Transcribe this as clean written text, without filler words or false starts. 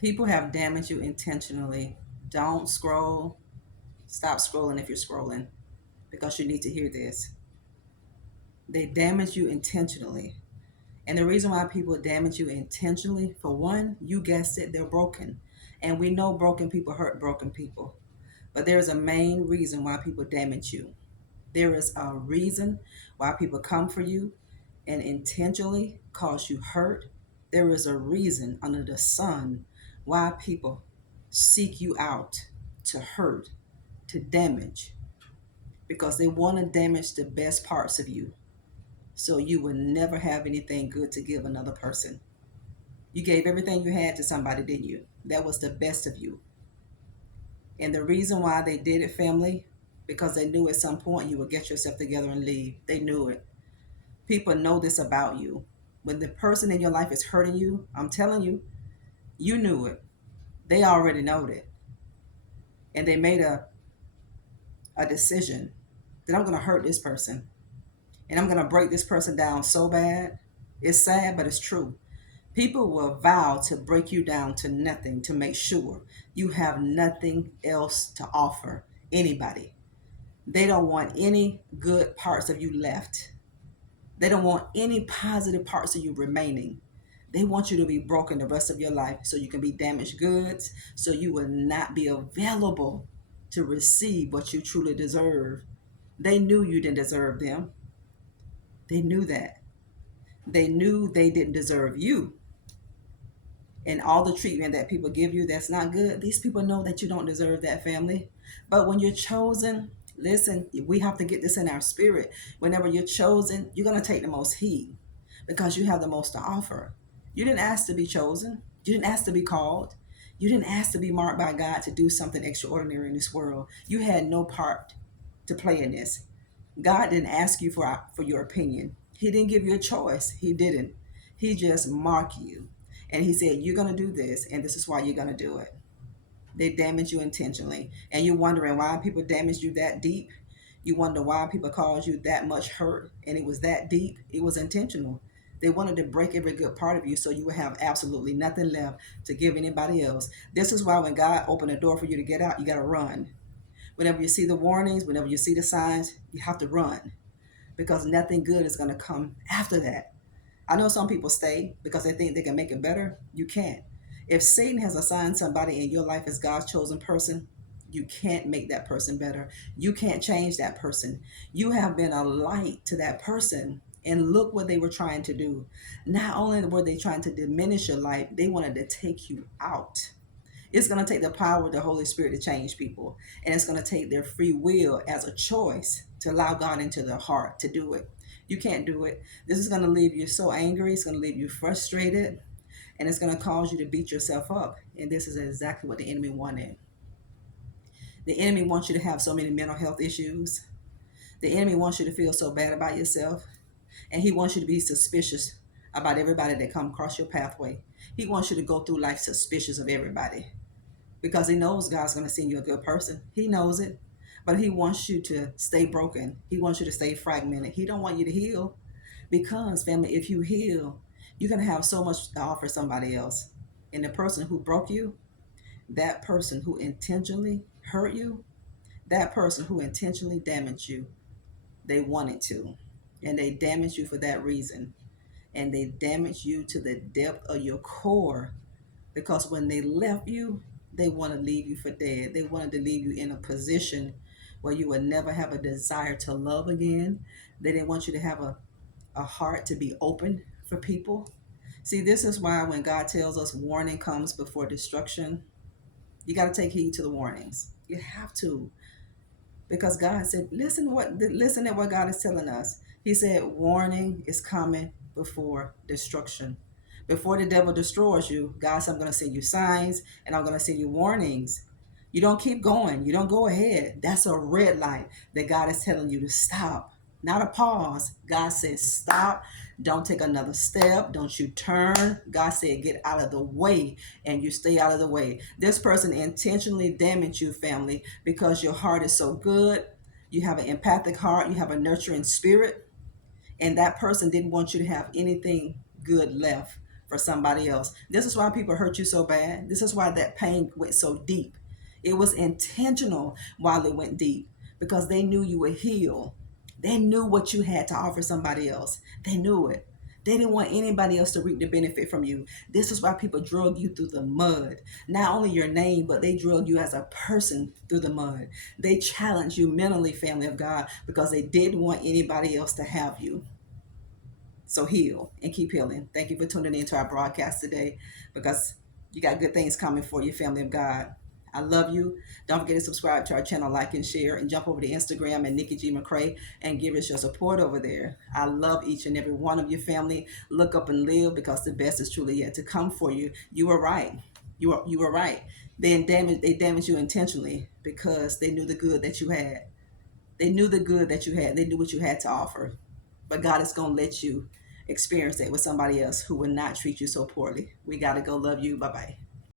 People have damaged you intentionally. Don't scroll. Stop scrolling if you're scrolling because you need to hear this. They damage you intentionally. And the reason why people damage you intentionally, for one, you guessed it, they're broken. And we know broken people hurt broken people. But there is a main reason why people damage you. There is a reason why people come for you and intentionally cause you hurt. There is a reason under the sun why people seek you out to hurt, to damage, because they want to damage the best parts of you. So you will never have anything good to give another person. You gave everything you had to somebody, didn't you? That was the best of you. And the reason why they did it, family, because they knew at some point you would get yourself together and leave. They knew it. People know this about you. When the person in your life is hurting you, I'm telling you, you knew it. They already know it. And they made a decision that I'm going to hurt this person and I'm going to break this person down so bad. It's sad, but it's true. People will vow to break you down to nothing to make sure you have nothing else to offer anybody. They don't want any good parts of you left. They don't want any positive parts of you remaining. They want you to be broken the rest of your life so you can be damaged goods, so you will not be available to receive what you truly deserve. They knew you didn't deserve them. They knew that. They knew they didn't deserve you. And all the treatment that people give you that's not good, these people know that you don't deserve that, family. But when you're chosen, listen, we have to get this in our spirit. Whenever you're chosen, you're going to take the most heat because you have the most to offer. You didn't ask to be chosen. You didn't ask to be called. You didn't ask to be marked by God to do something extraordinary in this world. You had no part to play in this. God didn't ask you for your opinion. He didn't give you a choice. He didn't. He just marked you. And he said, you're going to do this, and this is why you're going to do it. They damage you intentionally. And you're wondering why people damage you that deep. You wonder why people caused you that much hurt, and it was that deep. It was intentional. They wanted to break every good part of you so you would have absolutely nothing left to give anybody else. This is why when God opened a door for you to get out, you got to run. Whenever you see the warnings, whenever you see the signs, you have to run because nothing good is going to come after that. I know some people stay because they think they can make it better. You can't. If Satan has assigned somebody in your life as God's chosen person, you can't make that person better. You can't change that person. You have been a light to that person. And look what they were trying to do. Not only were they trying to diminish your life, they wanted to take you out. It's going to take the power of the Holy Spirit to change people. And it's going to take their free will as a choice to allow God into their heart to do it. You can't do it. This is going to leave you so angry. It's going to leave you frustrated. And it's going to cause you to beat yourself up. And this is exactly what the enemy wanted. The enemy wants you to have so many mental health issues. The enemy wants you to feel so bad about yourself. And he wants you to be suspicious about everybody that come across your pathway. He wants you to go through life suspicious of everybody because he knows God's going to send you a good person. He knows it. But he wants you to stay broken. He wants you to stay fragmented. He don't want you to heal because, family, if you heal, you're going to have so much to offer somebody else. And the person who broke you, that person who intentionally hurt you, that person who intentionally damaged you, they wanted to. And they damaged you for that reason. And they damaged you to the depth of your core because when they left you, they want to leave you for dead. They wanted to leave you in a position where you would never have a desire to love again. They didn't want you to have a heart to be open for people. See, this is why when God tells us warning comes before destruction, you got to take heed to the warnings. You have to. Because God said, listen at what God is telling us. He said, warning is coming before destruction. Before the devil destroys you, God said, I'm going to send you signs and I'm going to send you warnings. You don't keep going. You don't go ahead. That's a red light that God is telling you to stop. Not a pause. God says, stop. Don't take another step. Don't you turn. God said, get out of the way, and you stay out of the way. This person intentionally damaged you, family, because your heart is so good. You have an empathic heart. You have a nurturing spirit. And that person didn't want you to have anything good left for somebody else. This is why people hurt you so bad. This is why that pain went so deep. It was intentional while it went deep because they knew you would heal. They knew what you had to offer somebody else. They knew it. They didn't want anybody else to reap the benefit from you. This is why people drug you through the mud. Not only your name, but they drug you as a person through the mud. They challenged you mentally, family of God, because they didn't want anybody else to have you. So heal and keep healing. Thank you for tuning in to our broadcast today because you got good things coming for you, family of God. I love you. Don't forget to subscribe to our channel, like and share, and jump over to Instagram and Nikki G McCray and give us your support over there. I love each and every one of your family. Look up and live because the best is truly yet to come for you. You were right. You were right. They damaged you intentionally because they knew the good that you had. They knew the good that you had. They knew what you had to offer. But God is going to let you experience that with somebody else who will not treat you so poorly. We got to go. Love you. Bye-bye.